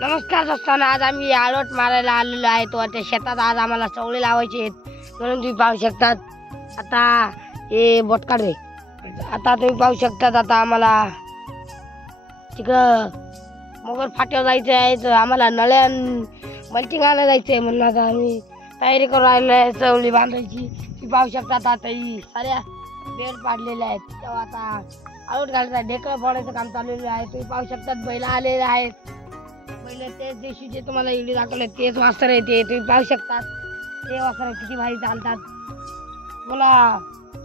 नमस्कार दोस्तांनो आज आम्ही आळवट मारायला आलेलो आहे. तो त्या शेतात आज आम्हाला चवळे लावायचे आहेत म्हणून तुम्ही पाहू शकतात. आता हे बोट रे आता तुम्ही पाहू शकतात आता आम्हाला तिकडं मोगर फाट्यावर जायचं आहे तर आम्हाला नळ्या मल्टिंग आणायला जायचं आहे म्हणून आता आम्ही तयारी करून राहिलो आहे चवळी बांधायची. तुम्ही पाहू शकतात आता ही साऱ्या बेड पाडलेल्या आहेत. तेव्हा आता आळवट घालायचा ढेकळं फोडायचं काम चाललेलं आहे. तुम्ही पाहू शकतात बैला आलेले आहेत. पहिले तेच दिवशी जे तुम्हाला व्हिडिओ दाखवले तेच वासर आहे ते तुम्ही पाहू शकतात. ते वासर किती भारी चालतात. मला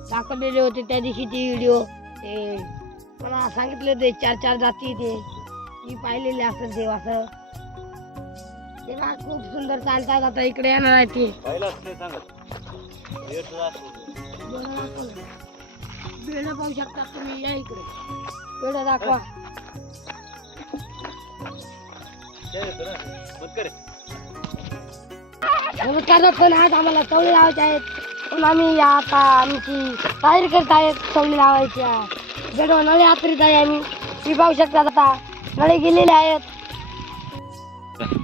दाखवलेले होते त्या दिवशी ते व्हिडिओ ते मला सांगितले होते चार चार जाती ते. मी पाहिलेले असेल ते वासर. ते का खूप सुंदर चालतात. आता इकडे येणार आहे ते. बेड पाहू शकता तुम्ही या इकडे. बेड दाखवा. नमस्कार पण आज आम्हाला चवळी लावायचे आहेत पण आम्ही या आता आमची तयारी करत आहेत चवळी लावायच्या बेडवर नळे आतरीत आहे. आम्ही तुम्ही पाहू शकता आता. नळे गेलेले आहेत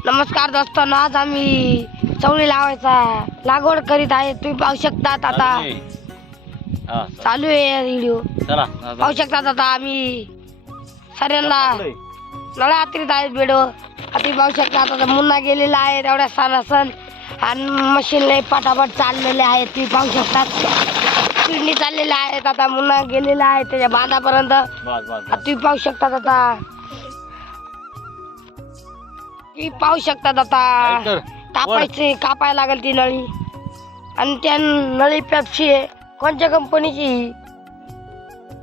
नमस्कार दोस्तांनो आज आम्ही चवळी लावायचा लागवड करीत आहेत तुम्ही पाहू शकतात आता चालू आहे व्हिडिओ पाहू शकतात आता आम्ही सऱ्यांना नळ्या आतरीत आहेत बेडवर आता पाहू शकता आता मुन्ना गेलेला आहे तेवढ्या सण सण आणि मशीनने पटापट चाललेले आहेत तुम्ही पाहू शकतात पिढणी चाललेल्या आहेत आता मुन्ना गेलेला आहे त्याच्या बांधापर्यंत. तुम्ही पाहू शकतात आता. तुम्ही पाहू शकतात आता. कापायचे कापायला लागेल ती नळी. आणि त्या नळी पेप्सी आहे. कोणत्या कंपनीची?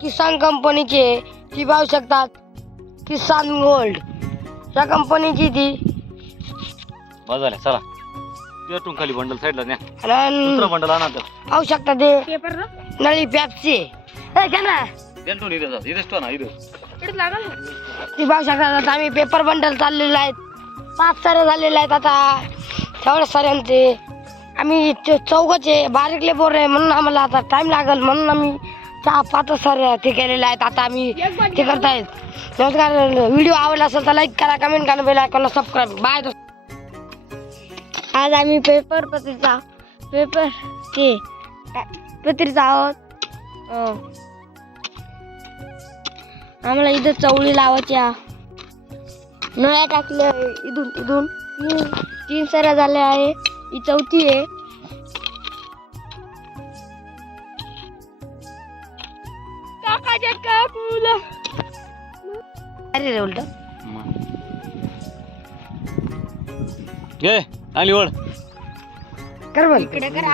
किसान कंपनीची आहे. ती पाहू शकतात. किसान गोल्ड या कंपनीची ती. बस झालं चला. पेटून खाली बंडल साईडला न्या. आणि दुसरा बंडल आणा तर. शकता ते. नळी पेप्सी आहे हे घ्या ना. पेटून इथे जा इथेच ठेवा ना इथे. ती पाहू शकतात आता आम्ही पेपर बंडल चाललेले आहेत. पाच सारे झालेले आहेत आता. तेवढ्या साऱ्यांचे आम्ही ते चौघचे बारीकले बोर आहे म्हणून आम्हाला आता टाइम लागेल म्हणून आम्ही चहा पाच सारे ते केलेले आहेत. आता आम्ही ते करतायत नमस्कार व्हिडिओ आवडला असेल तर लाईक करा कमेंट करा बेल आयकॉनला सबस्क्राईब बाय आज आम्ही पेपर पत्रिका पेपर ते पत्रिका आहोत. अं, आम्हाला इथं चवळी लावायच्या. नळ्या टाकल्या इथून इथून. तीन तीन सऱ्या झाल्या आहे. ही चौथी आहे. काकाच्या काकूला अरे रे उलट घे चांगली ओढ कर बरं. इकडे कर